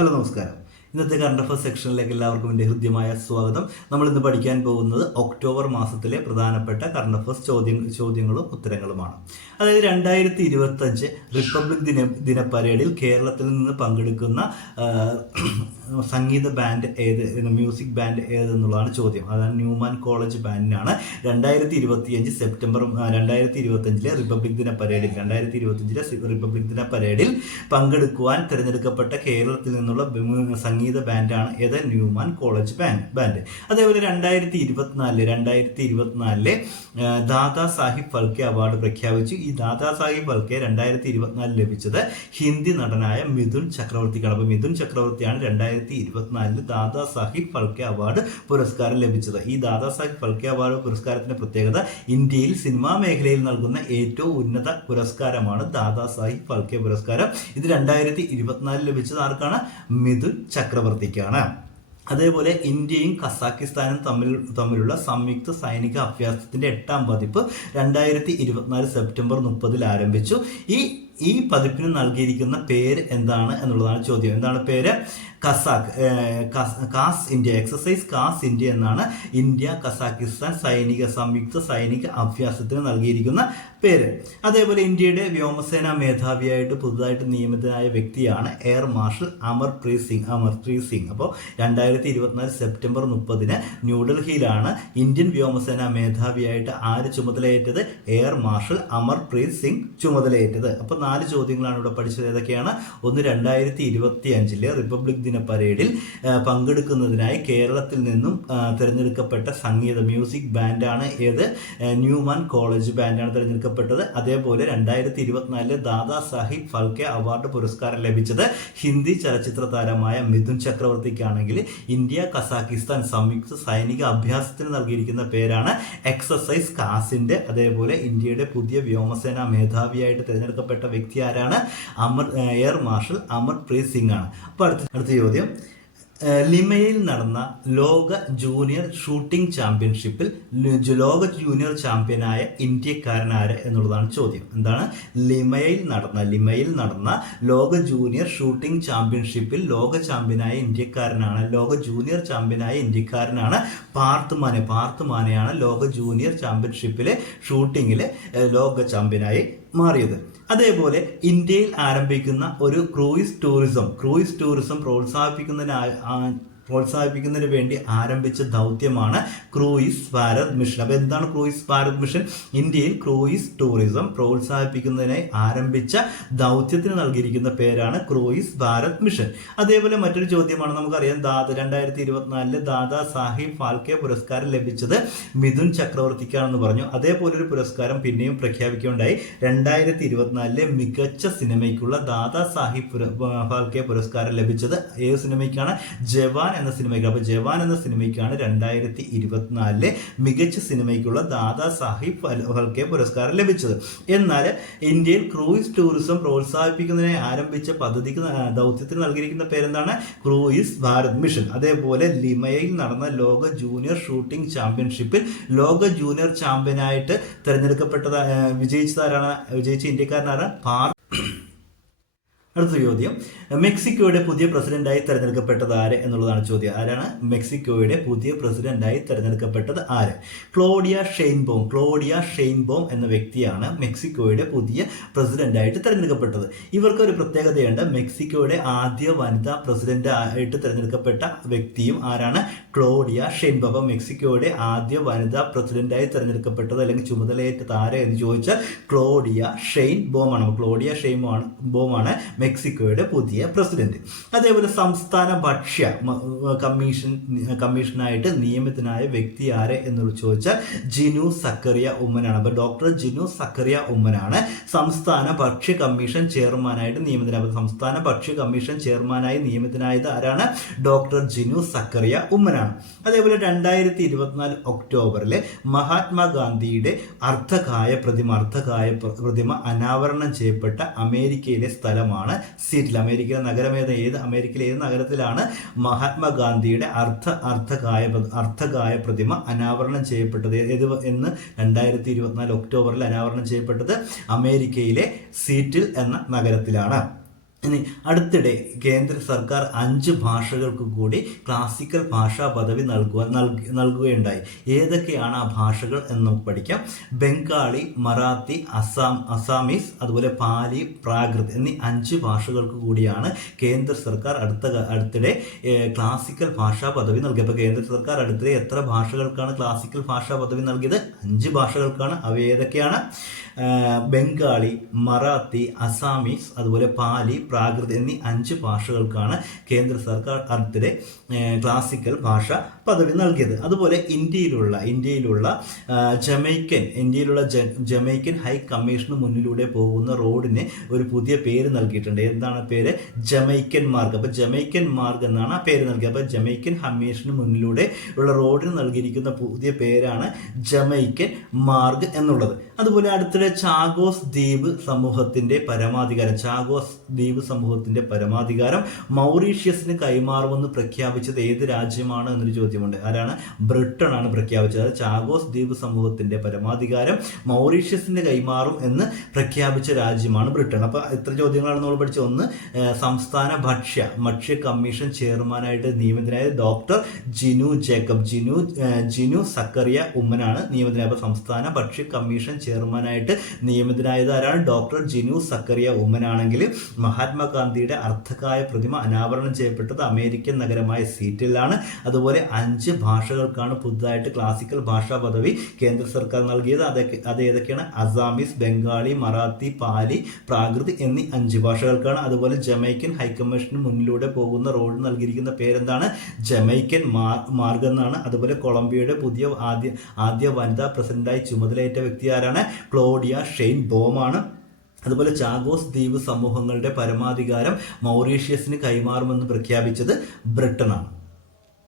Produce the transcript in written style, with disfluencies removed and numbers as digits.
Hello നമസ്കാരം. ഇന്നത്തെ current affairs സെക്ഷനിലേക്ക് എല്ലാവർക്കും എൻ്റെ ഹൃദ്യമായ സ്വാഗതം. നമ്മൾ ഇന്ന് പഠിക്കാൻ പോകുന്നത് ഒക്ടോബർ മാസത്തിലെ പ്രധാനപ്പെട്ട കറണ്ട് അഫയേഴ്സ് ചോദ്യങ്ങളും ഉത്തരങ്ങളുമാണ്. അതായത് 2025 റിപ്പബ്ലിക് ദിന പരേഡിൽ കേരളത്തിൽ നിന്ന് പങ്കെടുക്കുന്ന സംഗീത ബാൻഡ് ഏത്, മ്യൂസിക് ബാൻഡ് ഏതെന്നുള്ളതാണ് ചോദ്യം. അതാണ് ന്യൂമാൻ കോളേജ് ബാൻഡിനാണ് 2025 സെപ്റ്റംബർ 2025 റിപ്പബ്ലിക് ദിന പരേഡിൽ പങ്കെടുക്കുവാൻ തിരഞ്ഞെടുക്കപ്പെട്ട കേരളത്തിൽ നിന്നുള്ള സംഗീത ബാൻഡാണ് ഏത്, ന്യൂമാൻ കോളേജ് ബാൻഡ്. അതേപോലെ 2024 ദാദാ സാഹിബ് ഫാൽക്കെ അവാർഡ് പ്രഖ്യാപിച്ചു. ഈ ദാദാ സാഹിബ് ഫാൽക്കെ 2024 ലഭിച്ചത് ഹിന്ദി നടനായ മിഥുൻ ചക്രവർത്തിക്കാണ്. അപ്പോൾ മിഥുൻ ചക്രവർത്തിയാണ് 2024 ദാദാ സാഹിബ് ഫാൽക്കെ അവാർഡ് പുരസ്കാരം ലഭിച്ചത്. ഈ ദാദാ സാഹിബ് ഫാൽക്കെ അവാർഡ് പുരസ്കാരത്തിന്റെ പ്രത്യേകത ഇന്ത്യയിൽ സിനിമാ മേഖലയിൽ നൽകുന്ന ഏറ്റവും ഉന്നത പുരസ്കാരമാണ് ദാദാ സാഹിബ് ഫാൽക്കെ പുരസ്കാരം. ഇത് 2024 ലഭിച്ചത് ആർക്കാണ്? മിഥുൻ ചക്രവർത്തിക്കാണ്. അതേപോലെ ഇന്ത്യയും കസാക്കിസ്ഥാനും തമ്മിലുള്ള സംയുക്ത സൈനിക അഭ്യാസത്തിന്റെ 8ാം പതിപ്പ് 2024 സെപ്റ്റംബർ 30 ആരംഭിച്ചു. ഈ പതിപ്പിന് നൽകിയിരിക്കുന്ന പേര് എന്താണ് എന്നുള്ളതാണ് ചോദ്യം. എന്താണ് പേര്? കാസ് ഇന്ത്യ, എക്സസൈസ് കാസ് ഇന്ത്യ എന്നാണ് ഇന്ത്യ കസാക്കിസ്ഥാൻ സംയുക്ത സൈനിക അഭ്യാസത്തിന് നൽകിയിരിക്കുന്ന പേര്. അതേപോലെ ഇന്ത്യയുടെ വ്യോമസേന മേധാവിയായിട്ട് പുതുതായിട്ട് നിയമിതനായ വ്യക്തിയാണ് എയർ മാർഷൽ അമർപ്രീത് സിംഗ്. അപ്പോൾ 2024 സെപ്റ്റംബർ 30 ന്യൂഡൽഹിയിലാണ് ഇന്ത്യൻ വ്യോമസേന മേധാവിയായിട്ട് ആര് ചുമതലയേറ്റത്? എയർ മാർഷൽ അമർപ്രീത് സിംഗ് ചുമതലയേറ്റത്. അപ്പോൾ 4 ചോദ്യങ്ങളാണ് ഇവിടെ പഠിച്ചത്. ഏതൊക്കെയാണ്? ഒന്ന്, 2025 റിപ്പബ്ലിക് ദിന പരേഡിൽ പങ്കെടുക്കുന്നതിനായി കേരളത്തിൽ നിന്നും തിരഞ്ഞെടുക്കപ്പെട്ട മ്യൂസിക് ബാൻഡാണ് ഏത്? ന്യൂമാൻ കോളേജ് ബാൻഡാണ് തിരഞ്ഞെടുക്കപ്പെട്ടത്. അതേപോലെ 2024 ദാദാ സാഹിബ് ഫാൽക്കെ അവാർഡ് പുരസ്കാരം ലഭിച്ചത് ഹിന്ദി ചലച്ചിത്ര താരമായ മിഥുൻ ചക്രവർത്തിക്കാണെങ്കിൽ ഇന്ത്യ കസാക്കിസ്ഥാൻ സംയുക്ത സൈനിക അഭ്യാസത്തിന് നൽകിയിരിക്കുന്ന പേരാണ് എക്സസൈസ് കാസിന്റെ. അതേപോലെ ഇന്ത്യയുടെ പുതിയ വ്യോമസേന മേധാവിയായിട്ട് തിരഞ്ഞെടുക്കപ്പെട്ട വ്യക്തി ആരാണ്? എയർ മാർഷൽ അമർപ്രീത് സിംഗ് ആണ്. അപ്പോൾ അടുത്ത ചോദ്യം, ലിമയിൽ നടന്ന ലോക ജൂനിയർ ഷൂട്ടിംഗ് ചാമ്പ്യൻഷിപ്പിൽ ലോക ജൂനിയർ ചാമ്പ്യനായ ഇന്ത്യക്കാരനാര് എന്നുള്ളതാണ് ചോദ്യം. എന്താണ്? ലിമയിൽ നടന്ന ലോക ജൂനിയർ ഷൂട്ടിംഗ് ചാമ്പ്യൻഷിപ്പിൽ ലോക ചാമ്പ്യനായ ഇന്ത്യക്കാരനാണ് പാർത്ഥ് മാനെയാണ് ലോക ജൂനിയർ ചാമ്പ്യൻഷിപ്പിലെ ഷൂട്ടിങ്ങിലെ ലോക ചാമ്പ്യനായി മാറിയത്. അതേപോലെ ഇന്ത്യയിൽ ആരംഭിക്കുന്ന ഒരു ക്രൂയിസ് ടൂറിസം പ്രോത്സാഹിപ്പിക്കുന്നതിന് വേണ്ടി ആരംഭിച്ച ദൗത്യമാണ് ക്രൂയിസ് ഭാരത് മിഷൻ. അപ്പോൾ എന്താണ് ക്രൂയിസ് ഭാരത് മിഷൻ? ഇന്ത്യയിൽ ക്രൂയിസ് ടൂറിസം പ്രോത്സാഹിപ്പിക്കുന്നതിനായി ആരംഭിച്ച ദൗത്യത്തിന് നൽകിയിരിക്കുന്ന പേരാണ് ക്രൂയിസ് ഭാരത് മിഷൻ. അതേപോലെ മറ്റൊരു ചോദ്യമാണ്, നമുക്കറിയാം 2024 ദാദാ സാഹിബ് ഫാൽക്കെ പുരസ്കാരം ലഭിച്ചത് മിഥുൻ ചക്രവർത്തിക്കാണെന്ന് പറഞ്ഞു. അതേപോലെ ഒരു പുരസ്കാരം പിന്നെയും പ്രഖ്യാപിക്കുകയുണ്ടായി. 2024 മികച്ച സിനിമയ്ക്കുള്ള ദാദാ സാഹിബ് ഫാൽക്കെ പുരസ്കാരം ലഭിച്ചത് ഏത് സിനിമയ്ക്കാണ്? ജവാൻ എന്ന സിനിമയ്ക്ക്. അപ്പോൾ ജവാൻ എന്ന സിനിമയ്ക്കാണ് 2024 മികച്ച സിനിമയ്ക്കുള്ള ദാദാ സാഹിബ് ഫാൽക്കെ പുരസ്കാരം ലഭിച്ചത്. എന്നാൽ ഇന്ത്യയിൽ ക്രൂയിസ് ടൂറിസം പ്രോത്സാഹിപ്പിക്കുന്നതിനായി ആരംഭിച്ച ദൗത്യത്തിന് നൽകിയിരിക്കുന്ന പേരെന്താണ്? Cruise Bharat mission. അതേപോലെ ലിമയിൽ നടന്ന ലോക ജൂനിയർ ഷൂട്ടിംഗ് ചാമ്പ്യൻഷിപ്പിൽ ലോക ജൂനിയർ ചാമ്പ്യനായിട്ട് വിജയിച്ച ഇന്ത്യക്കാരനാണ് അടുത്ത ചോദ്യം, മെക്സിക്കോയുടെ പുതിയ പ്രസിഡന്റായി തെരഞ്ഞെടുക്കപ്പെട്ടത് ആര് എന്നുള്ളതാണ് ചോദ്യം. ആരാണ് മെക്സിക്കോയുടെ പുതിയ പ്രസിഡന്റായി തെരഞ്ഞെടുക്കപ്പെട്ടത് ആര്? ക്ലോഡിയ ഷെയ്ൻബോം എന്ന വ്യക്തിയാണ് മെക്സിക്കോയുടെ പുതിയ പ്രസിഡന്റായിട്ട് തെരഞ്ഞെടുക്കപ്പെട്ടത്. ഇവർക്ക് ഒരു പ്രത്യേകതയുണ്ട്. മെക്സിക്കോയുടെ ആദ്യ വനിതാ പ്രസിഡന്റ് ആയിട്ട് തെരഞ്ഞെടുക്കപ്പെട്ട വ്യക്തിയും ആരാണ്? Claudia Sheinbaum. അപ്പോൾ മെക്സിക്കോയുടെ ആദ്യ വനിതാ പ്രസിഡന്റായി തെരഞ്ഞെടുക്കപ്പെട്ടത് അല്ലെങ്കിൽ ചുമതലയേറ്റത് ആര് എന്ന് ചോദിച്ചാൽ ക്ലോഡിയ ഷെയ്ൻബോം ആണ് മെക്സിക്കോയുടെ പുതിയ പ്രസിഡന്റ്. അതേപോലെ സംസ്ഥാന ഭക്ഷ്യ കമ്മീഷനായിട്ട് നിയമിതനായ വ്യക്തി ആരെ എന്ന് ചോദിച്ചാൽ ജിനു സക്കറിയ ഉമ്മനാണ്. അപ്പോൾ ഡോക്ടർ ജിനു സക്കറിയ ഉമ്മനാണ് സംസ്ഥാന ഭക്ഷ്യ കമ്മീഷൻ ചെയർമാനായിട്ട് നിയമിതനായത്. സംസ്ഥാന ഭക്ഷ്യ കമ്മീഷൻ ചെയർമാനായി നിയമിതനായത് ആരാണ്? ഡോക്ടർ ജിനു സക്കറിയ ഉമ്മനാണ്. അതേപോലെ 2024 ഒക്ടോബറിൽ മഹാത്മാഗാന്ധിയുടെ അർദ്ധകായ പ്രതിമ അനാവരണം ചെയ്യപ്പെട്ട അമേരിക്കയിലെ സ്ഥലമാണ് സീറ്റിൽ. അമേരിക്കയിലെ ഏത് നഗരത്തിലാണ് മഹാത്മാഗാന്ധിയുടെ അർദ്ധകായ പ്രതിമ അനാവരണം ചെയ്യപ്പെട്ടത് എന്ന് 2024 ഒക്ടോബറിൽ അനാവരണം ചെയ്യപ്പെട്ടത് അമേരിക്കയിലെ സീറ്റിൽ എന്ന നഗരത്തിലാണ്. ഇനി അടുത്തിടെ കേന്ദ്ര സർക്കാർ 5 ഭാഷകൾക്ക് കൂടി ക്ലാസിക്കൽ ഭാഷാ പദവി നൽകുകയുണ്ടായി. ഏതൊക്കെയാണ് ആ ഭാഷകൾ എന്ന് നമുക്ക് പഠിക്കാം. ബംഗാളി, മറാത്തി, അസാമീസ്, അതുപോലെ പാലി, പ്രാകൃത് എന്നീ 5 ഭാഷകൾക്ക് കൂടിയാണ് കേന്ദ്ര സർക്കാർ അടുത്തിടെ ക്ലാസിക്കൽ ഭാഷാ പദവി നൽകിയത്. അപ്പോൾ കേന്ദ്ര സർക്കാർ അടുത്തിടെ എത്ര ഭാഷകൾക്കാണ് ക്ലാസിക്കൽ ഭാഷാ പദവി നൽകിയത്? 5 ഭാഷകൾക്കാണ്. അവ ഏതൊക്കെയാണ്? ബംഗാളി, മറാത്തി, അസാമീസ്, അതുപോലെ പാലി, പ്രാകൃത് എന്നീ 5 ഭാഷകൾക്കാണ് കേന്ദ്ര സർക്കാർ അടുത്തിടെ ക്ലാസിക്കൽ ഭാഷ പദവി നൽകിയത്. അതുപോലെ ഇന്ത്യയിലുള്ള ജമൈക്കൻ ഹൈ കമ്മീഷന് മുന്നിലൂടെ പോകുന്ന റോഡിന് ഒരു പുതിയ പേര് നൽകിയിട്ടുണ്ട്. എന്താണ് പേര്? ജമൈക്കൻ മാർഗ്. അപ്പോൾ ജമൈക്കൻ മാർഗ് എന്നാണ് ആ പേര് നൽകിയത്. അപ്പോൾ ജമൈക്കൻ കമ്മീഷന് മുന്നിലൂടെ ഉള്ള റോഡിന് നൽകിയിരിക്കുന്ന പുതിയ പേരാണ് ജമൈക്കൻ മാർഗ് എന്നുള്ളത്. അതുപോലെ അടുത്തിടെ ചാഗോസ് ദ്വീപ് സമൂഹത്തിന്റെ പരമാധികാരം മൗറീഷ്യസിന് കൈമാറുമെന്ന് പ്രഖ്യാപിച്ചത് ഏത് രാജ്യമാണ് എന്നൊരു ചോദ്യമുണ്ട്. ആരാണ്? ബ്രിട്ടൻ ആണ് പ്രഖ്യാപിച്ചത്. അത് ചാഗോസ് ദ്വീപ് സമൂഹത്തിന്റെ പരമാധികാരം മൗറീഷ്യസിന് കൈമാറും എന്ന് പ്രഖ്യാപിച്ച രാജ്യമാണ് ബ്രിട്ടൻ. അപ്പൊ എത്ര ചോദ്യങ്ങളാണ് നമ്മൾ പഠിച്ചത്? ഒന്ന്, സംസ്ഥാന ഭക്ഷ്യ കമ്മീഷൻ ചെയർമാനായിട്ട് നിയമിതനായ ഡോക്ടർ ജിനു സക്കറിയ ഉമ്മനാണ് നിയമിതനായ. അപ്പൊ സംസ്ഥാന ഭക്ഷ്യ കമ്മീഷൻ ചെയർമാനായിട്ട് നിയമിതനായത് ആരാണ്? ഡോക്ടർ ജിനു സക്കറിയ ഉമ്മനാണെങ്കിൽ മഹാത്മാഗാന്ധിയുടെ അർദ്ധകായ പ്രതിമ അനാവരണം ചെയ്യപ്പെട്ടത് അമേരിക്കൻ നഗരമായ സീറ്റിലാണ്. അതുപോലെ 5 ഭാഷകൾക്കാണ് പുതുതായിട്ട് ക്ലാസിക്കൽ ഭാഷാ പദവി കേന്ദ്ര സർക്കാർ നൽകിയത്. അത് ഏതൊക്കെയാണ്? അസാമീസ്, ബംഗാളി, മറാത്തി, പാലി, പ്രാകൃത് എന്നീ 5 ഭാഷകൾക്കാണ്. അതുപോലെ ജമൈക്കൻ ഹൈക്കമ്മീഷന് മുന്നിലൂടെ പോകുന്ന റോഡ് നൽകിയിരിക്കുന്ന പേരെന്താണ്? ജമൈക്കൻ മാർഗ് എന്നാണ്. അതുപോലെ കൊളംബിയയുടെ പുതിയ ആദ്യ വനിതാ പ്രസിഡന്റായി ചുമതലയേറ്റ വ്യക്തി ആരാണ്? ക്ലോഡിയ ഷെയ്ൻബോമാണ്. അതുപോലെ ചാഗോസ് ദ്വീപ് സമൂഹങ്ങളുടെ പരമാധികാരം മൗറീഷ്യസിന് കൈമാറുമെന്ന് പ്രഖ്യാപിച്ചത് ബ്രിട്ടനാണ്.